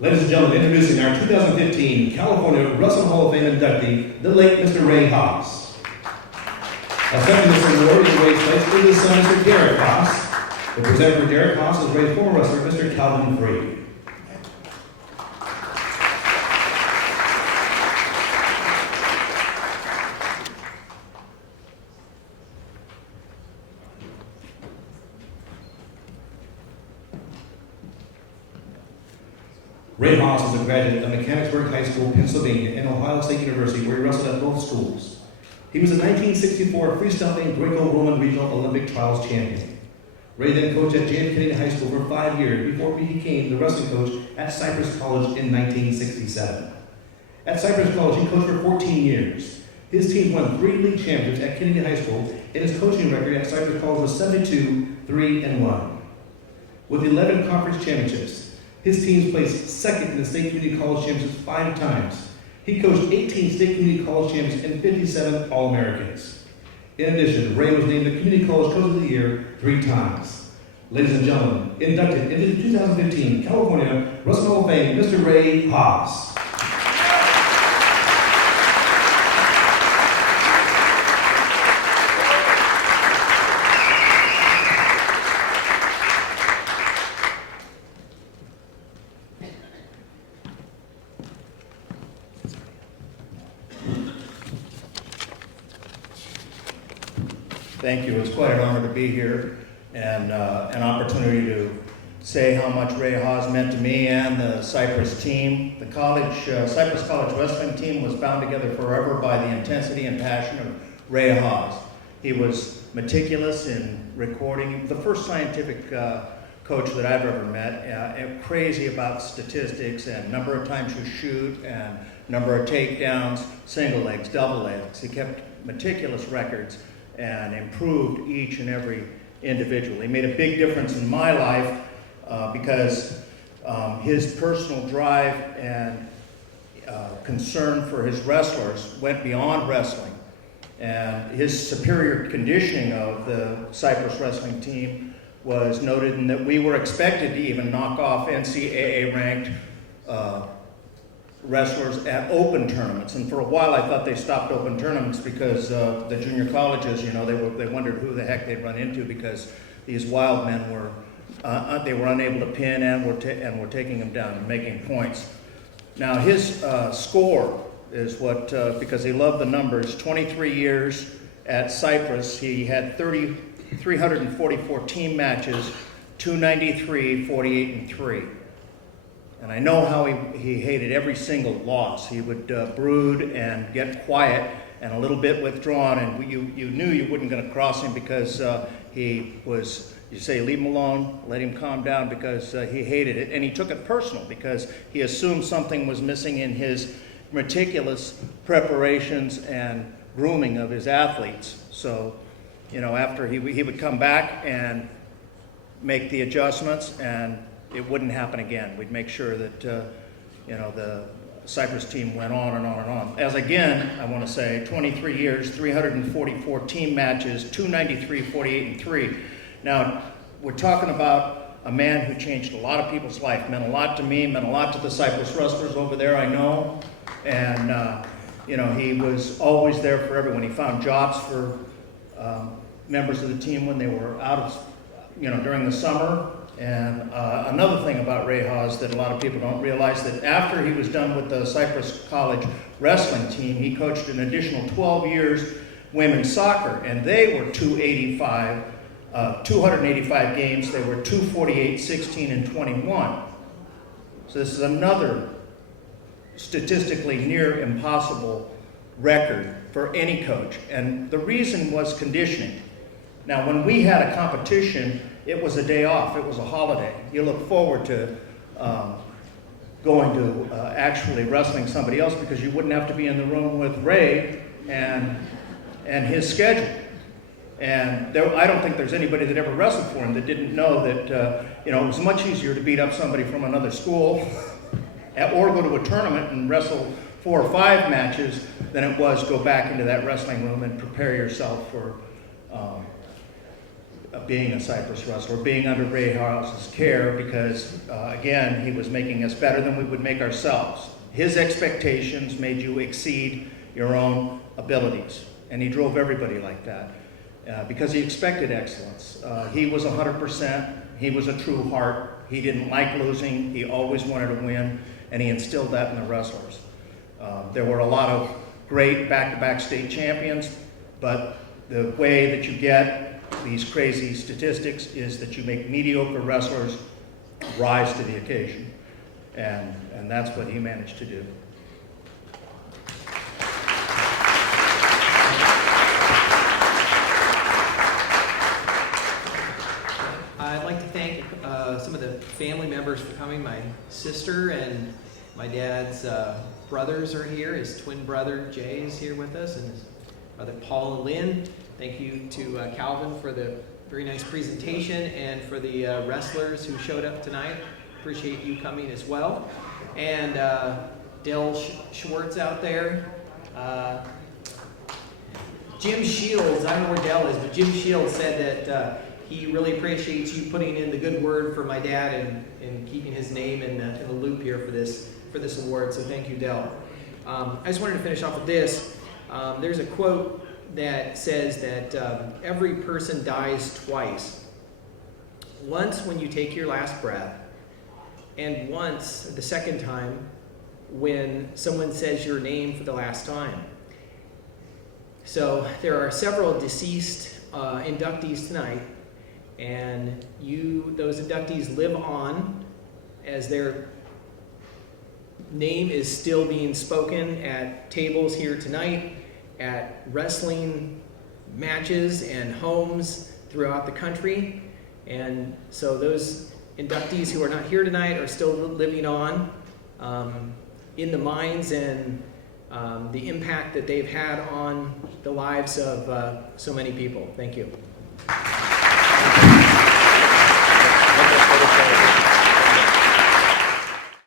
Ladies and gentlemen, introducing our 2015 California Wrestling Hall of Fame inductee, the late Mr. Ray Haas. Accepting this award is Ray's place is his son, Mr. Derek Haas. The presenter for Derek Haas is Ray's former wrestler, Mr. Calvin Free. Ray Haas is a graduate of Mechanicsburg High School, Pennsylvania, and Ohio State University, where he wrestled at both schools. He was the 1964 freestyling Greco-Roman Regional Olympic Trials champion. Ray then coached at James Kennedy High School for 5 years before he became the wrestling coach at Cypress College in 1967. At Cypress College, he coached for 14 years. His team won 3 league championships at Kennedy High School, and his coaching record at Cypress College was 72-3-1. With 11 conference championships, his teams placed second in the state community college championships 5 times. He coached 18 state community college champions and 57 All-Americans. In addition, Ray was named the Community College Coach of the Year 3 times. Ladies and gentlemen, inducted into the 2015 California Wrestling Hall of Fame, Mr. Ray Haas. Thank you. It's quite an honor to be here and an opportunity to say how much Ray Haas meant to me and the Cypress team. The Cypress College wrestling team was bound together forever by the intensity and passion of Ray Haas. He was meticulous in recording, the first scientific coach that I've ever met, and crazy about statistics and number of times you shoot and number of takedowns, single legs, double legs. He kept meticulous records and improved each and every individual. He made a big difference in my life because his personal drive and concern for his wrestlers went beyond wrestling. And his superior conditioning of the Cypress wrestling team was noted in that we were expected to even knock off NCAA ranked wrestlers at open tournaments, and for a while I thought they stopped open tournaments because the junior colleges, you know, they wondered who the heck they'd run into because these wild men were they were unable to pin and were taking them down and making points. Now his score is what because he loved the numbers. 23 years at Cypress, he had 344 team matches, 293, 48 and 3. And I know how he hated every single loss. He would brood and get quiet and a little bit withdrawn, and you knew you weren't going to cross him because he was, you say, leave him alone, let him calm down, because he hated it. And he took it personal because he assumed something was missing in his meticulous preparations and grooming of his athletes. So, you know, after he would come back and make the adjustments, and it wouldn't happen again. We'd make sure that, you know, the Cypress team went on and on and on. As again, I want to say, 23 years, 344 team matches, 293, 48 and 3. Now, we're talking about a man who changed a lot of people's life, meant a lot to me, meant a lot to the Cypress wrestlers over there, I know. And, you know, he was always there for everyone. He found jobs for members of the team when they were out of, you know, during the summer. And another thing about Ray Haas that a lot of people don't realize, that after he was done with the Cypress College wrestling team, he coached an additional 12 years women's soccer, and they were 285 games. They were 248, 16, and 21. So this is another statistically near impossible record for any coach. And the reason was conditioning. Now, when we had a competition, it was a day off, it was a holiday. You look forward to going to actually wrestling somebody else because you wouldn't have to be in the room with Ray and his schedule. And I don't think there's anybody that ever wrestled for him that didn't know that you know, it was much easier to beat up somebody from another school or go to a tournament and wrestle 4 or 5 matches than it was go back into that wrestling room and prepare yourself for being a Cypress wrestler, being under Ray Haas's care, because again, he was making us better than we would make ourselves. His expectations made you exceed your own abilities, and he drove everybody like that because he expected excellence. He was 100%. He was a true heart. He didn't like losing. He always wanted to win, and he instilled that in the wrestlers. There were a lot of great back-to-back state champions, but the way that you get these crazy statistics is that you make mediocre wrestlers rise to the occasion, and that's what he managed to do. I'd like to thank some of the family members for coming. My sister and my dad's brothers are here. His twin brother Jay is here with us, and his brother Paul and Lynn. Thank you to Calvin for the very nice presentation, and for the wrestlers who showed up tonight. Appreciate you coming as well. And Dell Schwartz out there. Jim Shields, I don't know where Dell is, but Jim Shields said that he really appreciates you putting in the good word for my dad and keeping his name in the loop here for this award. So thank you, Dell. I just wanted to finish off with this. There's a quote that says that every person dies twice. Once when you take your last breath, and once, the second time, when someone says your name for the last time. So there are several deceased inductees tonight, and those inductees live on as their name is still being spoken at tables here tonight, at wrestling matches and homes throughout the country. And so those inductees who are not here tonight are still living on in the minds and the impact that they've had on the lives of so many people. Thank you.